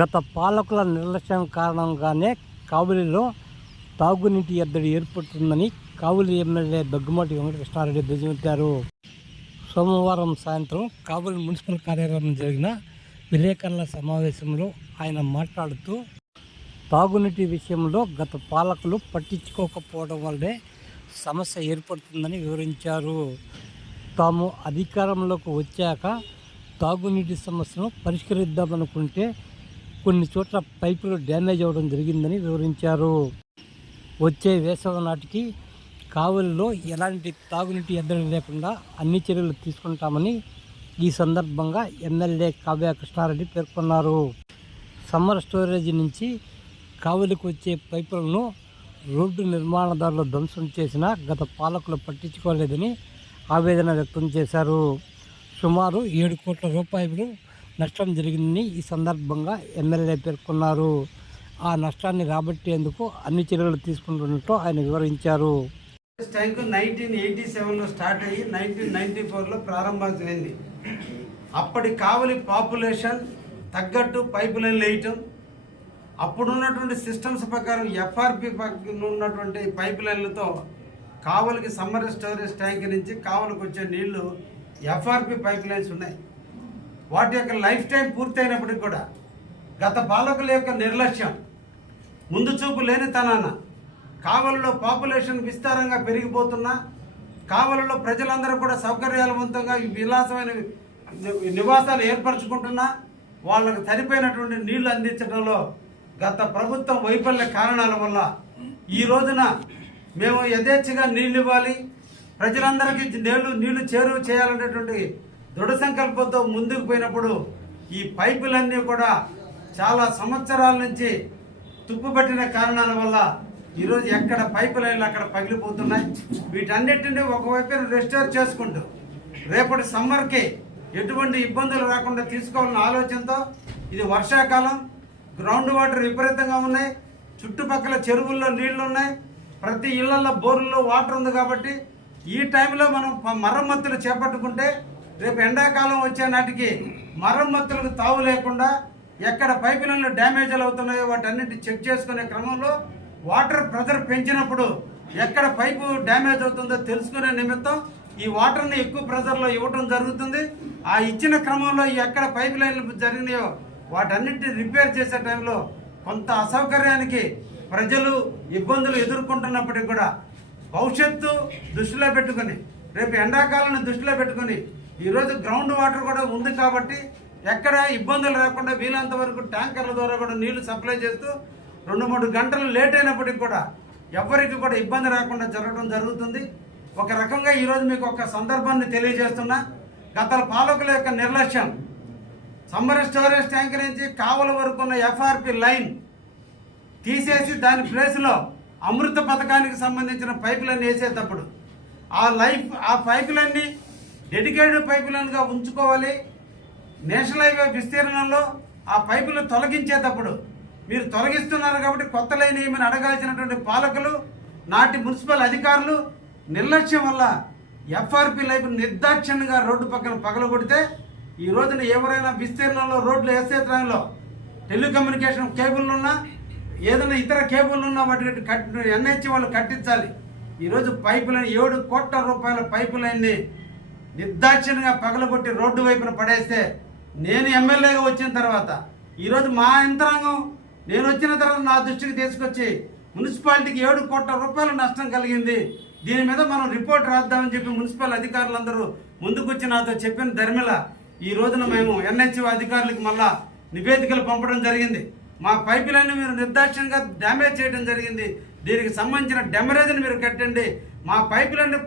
గత పాలకుల నిర్లక్ష్యం కారణంగానే కావలిలో తాగునీటి ఎద్దడి ఏర్పడుతుందని కావలి ఎమ్మెల్యే దగ్గుమాటి వెంకటకృష్ణారెడ్డి ధ్వజమెత్తారు. సోమవారం సాయంత్రం కావలి మున్సిపల్ కార్యాలయం జరిగిన విలేకరుల సమావేశంలో ఆయన మాట్లాడుతూ తాగునీటి విషయంలో గత పాలకులు పట్టించుకోకపోవడం వల్లే సమస్య ఏర్పడుతుందని వివరించారు. తాము అధికారంలోకి వచ్చాక తాగునీటి సమస్యను పరిష్కరిద్దామనుకుంటే కొన్ని చోట్ల పైపులు డ్యామేజ్ అవ్వడం జరిగిందని వివరించారు. వచ్చే వేసవి నాటికి కావలిలో ఎలాంటి తాగునీటి ఎద్దడి లేకుండా అన్ని చర్యలు తీసుకుంటామని ఈ సందర్భంగా ఎమ్మెల్యే కావ్య కృష్ణారెడ్డి పేర్కొన్నారు. సమ్మర్ స్టోరేజ్ నుంచి కావలికి వచ్చే పైపులను రోడ్డు నిర్మాణదారులు ధ్వంసం చేసినా గత పాలకులు పట్టించుకోలేదని ఆవేదన వ్యక్తం చేశారు. సుమారు ఏడు కోట్ల రూపాయలు నష్టం జరిగిందని ఈ సందర్భంగా ఎమ్మెల్యే పేర్కొన్నారు. ఆ నష్టాన్ని రాబట్టేందుకు అన్ని చర్యలు తీసుకుంటున్నట్టు ఆయన వివరించారు. ట్యాంక్ నైన్టీన్ ఎయిటీ సెవెన్లో స్టార్ట్ అయ్యి నైన్టీన్ నైన్టీ ఫోర్లో ప్రారంభమైంది అప్పటి కావలి పాపులేషన్ తగ్గట్టు పైపు లైన్లు వేయటం అప్పుడున్నటువంటి సిస్టమ్స్ ప్రకారం ఎఫ్ఆర్పి ఉన్నటువంటి పైప్ లైన్లతో కావలికి సమ్మర్ స్టోరేజ్ ట్యాంక్ నుంచి కావలికి వచ్చే నీళ్ళు ఎఫ్ఆర్పి పైప్ లైన్స్ ఉన్నాయి. వాటి యొక్క లైఫ్ టైం పూర్తయినప్పటికి కూడా గత పాలకుల యొక్క నిర్లక్ష్యం ముందు చూపు లేని తనాన కావలిలో పాపులేషన్ విస్తారంగా పెరిగిపోతున్నా కావలిలో ప్రజలందరూ కూడా సౌకర్యాలవంతంగా విలాసమైన నివాసాలు ఏర్పరచుకుంటున్నా వాళ్ళకు సరిపోయినటువంటి నీళ్ళు అందించడంలో గత ప్రభుత్వం వైఫల్య కారణాల వల్ల ఈ రోజున మేము యథేచ్ఛగా నీళ్ళు ఇవ్వాలి ప్రజలందరికీ నీళ్ళు నీళ్ళు చేరువ చేయాలనేటువంటి దృఢ సంకల్పంతో ముందుకు పోయినప్పుడు ఈ పైపులన్నీ కూడా చాలా సంవత్సరాల నుంచి తుప్పుపట్టిన కారణాల వల్ల ఈరోజు ఎక్కడ పైపు లైన్లు అక్కడ పగిలిపోతున్నాయి. వీటన్నిటిని ఒకవైపు రెస్టోర్ చేసుకుంటూ రేపటి సమ్మర్కి ఎటువంటి ఇబ్బందులు రాకుండా తీసుకోవాలన్న ఆలోచనతో ఇది వర్షాకాలం గ్రౌండ్ వాటర్ విపరీతంగా ఉన్నాయి చుట్టుపక్కల చెరువుల్లో నీళ్ళు ఉన్నాయి ప్రతి ఇళ్ళలో బోర్లలో వాటర్ ఉంది కాబట్టి ఈ టైంలో మనం మరమ్మతులు చేపట్టుకుంటే రేపు ఎండాకాలం వచ్చే నాటికి మరమ్మతులకు తావు లేకుండా ఎక్కడ పైపులైన్లు డ్యామేజ్లు అవుతున్నాయో వాటన్నిటి చెక్ చేసుకునే క్రమంలో వాటర్ ప్రెజర్ పెంచినప్పుడు ఎక్కడ పైపు డ్యామేజ్ అవుతుందో తెలుసుకునే నిమిత్తం ఈ వాటర్ని ఎక్కువ ప్రెజర్లో ఇవ్వటం జరుగుతుంది. ఆ ఇచ్చిన క్రమంలో ఎక్కడ పైప్ లైన్లు జరిగినాయో వాటన్నిటిని రిపేర్ చేసే టైంలో కొంత అసౌకర్యానికి ప్రజలు ఇబ్బందులు ఎదుర్కొంటున్నప్పటికీ కూడా భవిష్యత్తు దృష్టిలో పెట్టుకొని రేపు ఎండాకాలాన్ని దృష్టిలో పెట్టుకొని ఈరోజు గ్రౌండ్ వాటర్ కూడా ఉంది కాబట్టి ఎక్కడ ఇబ్బందులు రాకుండా వీలంత వరకు ట్యాంకర్ల ద్వారా కూడా నీళ్ళు సప్లై చేస్తూ రెండు మూడు గంటలు లేట్ అయినప్పటికీ కూడా ఎవరికి కూడా ఇబ్బంది రాకుండా జరగడం జరుగుతుంది. ఒక రకంగా ఈరోజు మీకు ఒక సందర్భాన్ని తెలియజేస్తున్నా. గత పాలకుల యొక్క నిర్లక్ష్యం సమ్మర్ స్టోరేజ్ ట్యాంక్ నుంచి కావల వరకు ఉన్న ఎఫ్ఆర్పి లైన్ తీసేసి దాని ప్లేస్లో అమృత పథకానికి సంబంధించిన పైపులన్నీ వేసేటప్పుడు ఆ లైఫ్ ఆ పైపులన్నీ డెడికేటెడ్ పైపులైన్గా ఉంచుకోవాలి. నేషనల్ హైవే విస్తీర్ణంలో ఆ పైపులు తొలగించేటప్పుడు మీరు తొలగిస్తున్నారు కాబట్టి కొత్త లైన్ ఏమని అడగాల్సినటువంటి పాలకులు నాటి మున్సిపల్ అధికారులు నిర్లక్ష్యం వల్ల ఎఫ్ఆర్పి లైఫ్ నిర్దాక్షిణ్యంగా రోడ్డు పక్కన పగలగొడితే ఈ రోజున ఎవరైనా విస్తీర్ణంలో రోడ్లు వేసే టైంలో టెలికమ్యూనికేషన్ కేబుల్లున్నా ఏదైనా ఇతర కేబుల్లున్నా వాటి కట్ ఎన్హెచ్ వాళ్ళు కట్టించాలి. ఈరోజు పైపులైన్ ఏడు కోట్ల రూపాయల పైపులైన్ని నిర్దాక్షిణ్యంగా పగలగొట్టి రోడ్డు వైపున పడేస్తే నేను ఎమ్మెల్యేగా వచ్చిన తర్వాత ఈరోజు మా యంత్రాంగం నేను వచ్చిన తర్వాత నా దృష్టికి తీసుకొచ్చి మున్సిపాలిటీకి ఏడు కోట్ల రూపాయలు నష్టం కలిగింది. దీని మీద మనం రిపోర్ట్ రాద్దామని చెప్పి మున్సిపల్ అధికారులందరూ ముందుకొచ్చి నాతో చెప్పిన ధర్మిల ఈ రోజున మేము ఎన్హెచ్ఓ అధికారులకు మళ్ళా నివేదికలు పంపడం జరిగింది. మా పైపులన్నీ మీరు నిర్దాక్ష్యంగా డ్యామేజ్ చేయడం జరిగింది. దీనికి సంబంధించిన డెమరేజ్ని మీరు కట్టండి. మా పైపులన్నీ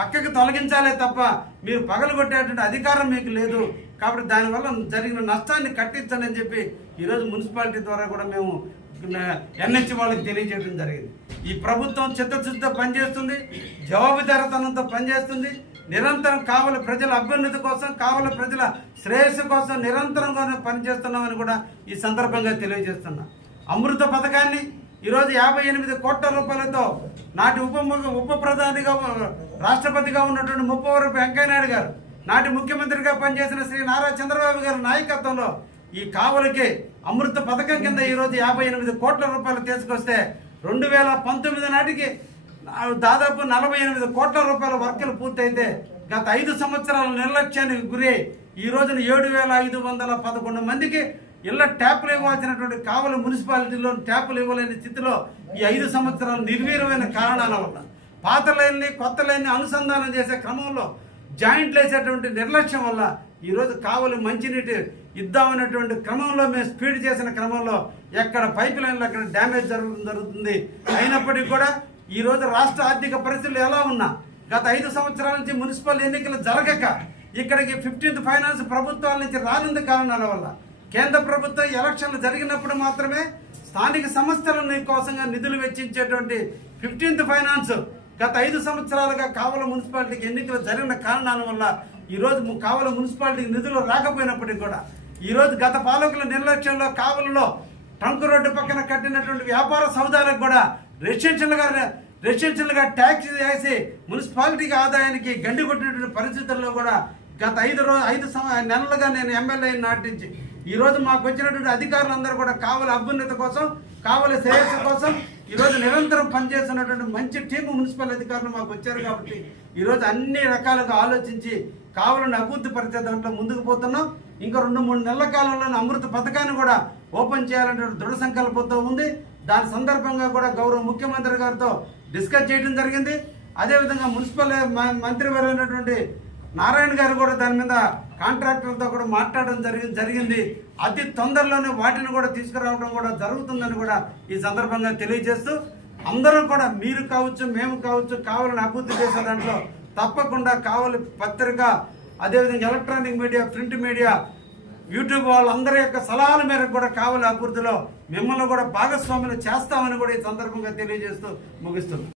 పక్కకి తొలగించాలే తప్ప మీరు పగలగొట్టేటువంటి అధికారం మీకు లేదు. కాబట్టి దానివల్ల జరిగిన నష్టాన్ని కట్టించండి అని చెప్పి ఈరోజు మున్సిపాలిటీ ద్వారా కూడా మేము ఎన్హెచ్ వాళ్ళకి తెలియజేయడం జరిగింది. ఈ ప్రభుత్వం చిత్తశుద్ధితో పనిచేస్తుంది జవాబుదారితనంతో పనిచేస్తుంది. నిరంతరం కావలి ప్రజల అభ్యున్నతి కోసం కావలి ప్రజల శ్రేయస్సు కోసం నిరంతరంగా పనిచేస్తున్నామని కూడా ఈ సందర్భంగా తెలియజేస్తున్నా. అమృత పథకాన్ని ఈరోజు యాభై ఎనిమిది కోట్ల రూపాయలతో నాటి ఉప ఉప ప్రధానిగా రాష్ట్రపతిగా ఉన్నటువంటి ముప్పవరపు వెంకయ్యనాయుడు గారు నాటి ముఖ్యమంత్రిగా పనిచేసిన శ్రీ నారా చంద్రబాబు గారి నాయకత్వంలో ఈ కావలికి అమృత పథకం కింద ఈరోజు యాభై ఎనిమిది కోట్ల రూపాయలు తీసుకొస్తే రెండు వేల పంతొమ్మిది నాటికి దాదాపు నలభై ఎనిమిది కోట్ల రూపాయల వర్కులు పూర్తయితే గత ఐదు సంవత్సరాల నిర్లక్ష్యానికి గురి ఈ రోజున ఏడు వేల ఐదు వందల పదకొండు మందికి ఇళ్ళ ట్యాపులు ఇవ్వాల్సినటువంటి కావలి మున్సిపాలిటీలో ట్యాపులు ఇవ్వలేని స్థితిలో ఈ ఐదు సంవత్సరాలు నిర్వీర్యమైన కారణాల వల్ల పాత లైన్ని కొత్త లైన్ని అనుసంధానం చేసే క్రమంలో జాయింట్లు వేసేటువంటి నిర్లక్ష్యం వల్ల ఈరోజు కావలి మంచినీటి ఇద్దామనేటువంటి క్రమంలో మేము స్పీడ్ చేసిన క్రమంలో ఎక్కడ పైప్ లైన్లు అక్కడ డ్యామేజ్ జరగడం జరుగుతుంది. అయినప్పటికీ కూడా ఈరోజు రాష్ట్ర ఆర్థిక పరిస్థితులు ఎలా ఉన్నా గత ఐదు సంవత్సరాల నుంచి మున్సిపల్ ఎన్నికలు జరగక ఇక్కడికి ఫిఫ్టీన్త్ ఫైనాన్స్ ప్రభుత్వాల నుంచి రానందు కారణాల వల్ల కేంద్ర ప్రభుత్వం ఎలక్షన్లు జరిగినప్పుడు మాత్రమే స్థానిక సంస్థల కోసంగా నిధులు వెచ్చించేటువంటి ఫిఫ్టీన్త్ ఫైనాన్స్ గత ఐదు సంవత్సరాలుగా కావల మున్సిపాలిటీకి ఎన్నికలు జరిగిన కారణాల వల్ల ఈరోజు కావల మున్సిపాలిటీకి నిధులు రాకపోయినప్పటికీ కూడా ఈరోజు గత పాలకుల నిర్లక్ష్యంలో కావలలో ట్రంక్ రోడ్డు పక్కన కట్టినటువంటి వ్యాపార సౌదాలకు కూడా రెసిడెన్షియల్గా రెసిడెన్షియల్గా ట్యాక్స్ వేసి మున్సిపాలిటీకి ఆదాయానికి గండి కొట్టినటువంటి పరిస్థితుల్లో కూడా గత ఐదు రోజు ఐదు సంవ నెలలుగా నేను ఎమ్మెల్యే నాటించి ఈరోజు మాకు వచ్చినటువంటి అధికారులందరూ కూడా కావలి అభ్యున్నత కోసం కావలి శ్రేయస్సు కోసం ఈరోజు నిరంతరం పనిచేస్తున్నటువంటి మంచి టీము మున్సిపల్ అధికారులు మాకు వచ్చారు కాబట్టి ఈరోజు అన్ని రకాలుగా ఆలోచించి కావాలని అభివృద్ధి పరిచే దాంట్లో ముందుకు పోతున్నాం. ఇంకా రెండు మూడు నెలల కాలంలో అమృత పథకాన్ని కూడా ఓపెన్ చేయాలనే దృఢ సంకల్పంతో ఉంది. దాని సందర్భంగా కూడా గౌరవ ముఖ్యమంత్రి గారితో డిస్కస్ చేయడం జరిగింది. అదేవిధంగా మున్సిపల్ మంత్రి అయినటువంటి నారాయణ గారు కూడా దాని మీద కాంట్రాక్టర్లతో కూడా మాట్లాడడం జరిగింది జరిగింది. అతి తొందరలోనే వాటిని కూడా తీసుకురావడం కూడా జరుగుతుందని కూడా ఈ సందర్భంగా తెలియజేస్తూ అందరం కూడా మీరు కావచ్చు మేము కావచ్చు కావాలని అభివృద్ధి చేసే దాంట్లో తప్పకుండా కావాలి పత్రిక. అదేవిధంగా electronic media print media YouTube వాళ్ళందరి యొక్క సలహాల మేరకు కూడా కావాలి అభివృద్ధిలో. మిమ్మల్ని కూడా భాగస్వాములు చేస్తామని కూడా ఈ సందర్భంగా తెలియజేస్తూ ముగిస్తున్నాం